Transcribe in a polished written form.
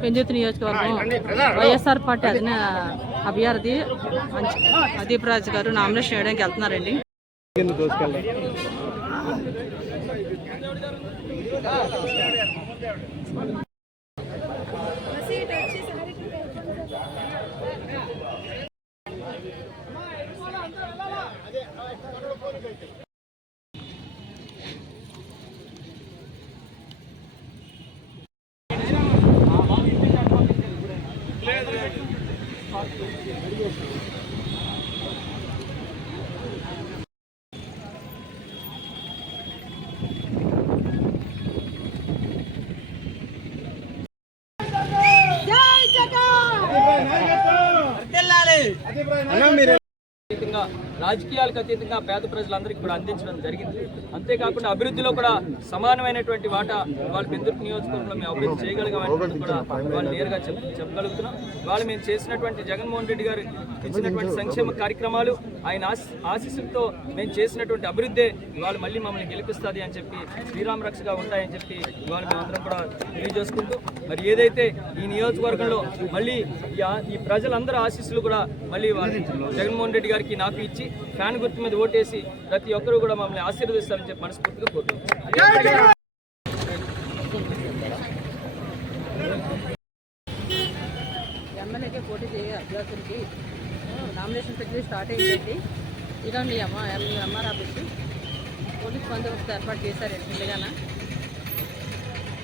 పెందుర్తి నియోజకవర్గం వైఎస్ఆర్ పార్టీ అభ్యర్థి అదీప్ రాజు గారు నామినేషన్ చేయడానికి వెళ్తున్నారండి. రాజకీయాలకు అతీతంగా పేద ప్రజలందరికీ కూడా అందించడం జరిగింది. అంతేకాకుండా అభివృద్ధిలో కూడా సమానమైనటువంటి వాటా వాళ్ళు పెందుర్తి నియోజకవర్గంలో మేము అభివృద్ధి చేయగలిగామనేది కూడా వాళ్ళు నేరుగా చెప్పగలుగుతున్నాం. వాళ్ళు మేము చేసినటువంటి జగన్మోహన్ రెడ్డి గారు ఇచ్చినటువంటి సంక్షేమ కార్యక్రమాలు, ఆయన ఆశీస్సులతో మేము చేసినటువంటి అభివృద్ధి వాళ్ళు మళ్ళీ మమ్మల్ని గెలిపిస్తుంది అని చెప్పి, శ్రీరామ రక్షగా ఉంటాయని చెప్పి వాళ్ళు మేమందరం కూడా తెలియజేసుకుంటూ, మరి ఏదైతే ఈ నియోజకవర్గంలో మళ్ళీ ఈ ప్రజలందరూ ఆశీస్సులు కూడా మళ్ళీ జగన్మోహన్ రెడ్డి గారికి నాకు ఇచ్చి ఫ్యాన్ గుర్తు మీద ఓటేసి ప్రతి ఒక్కరూ కూడా మమ్మల్ని ఆశీర్వదిస్తారని చెప్పి మనస్ఫూర్తిగా కోరుతున్నాం. ఎమ్మెల్యేకి పోటీ చేయ అభ్యర్థులకి నామినేషన్ ప్రక్రియ స్టార్ట్ అయిందండి. ఇదండి ఎంఆర్ ఆఫీసు పోలీస్ బందోబస్తు ఏర్పాటు చేశారు ముందుగానే.